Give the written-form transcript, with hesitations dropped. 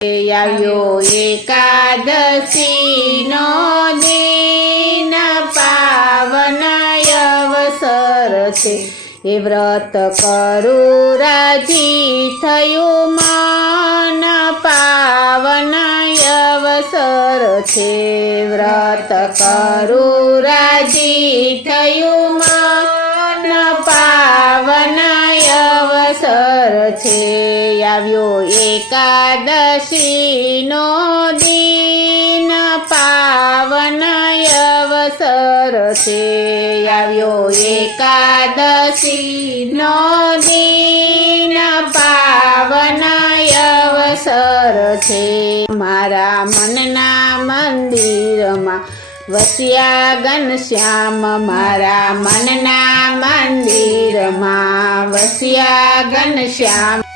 આવ્યો એકાદશીનો દિન પાવન અવસર છે એ વ્રત કરું રાજી થયું મન પાવન અવસર છે વ્રત કરું રાજી થયું મન પાવન અવસર છે આવ્યો એકાદશીનો દિન પાવન અવસર છે આવ્યો એકાદશીનો દિન પાવન અવસર છે મારા મનના મંદિરમાં વસ્યા ઘનશ્યામ મારા મનના મંદિરમાં વસ્યા ઘનશ્યામ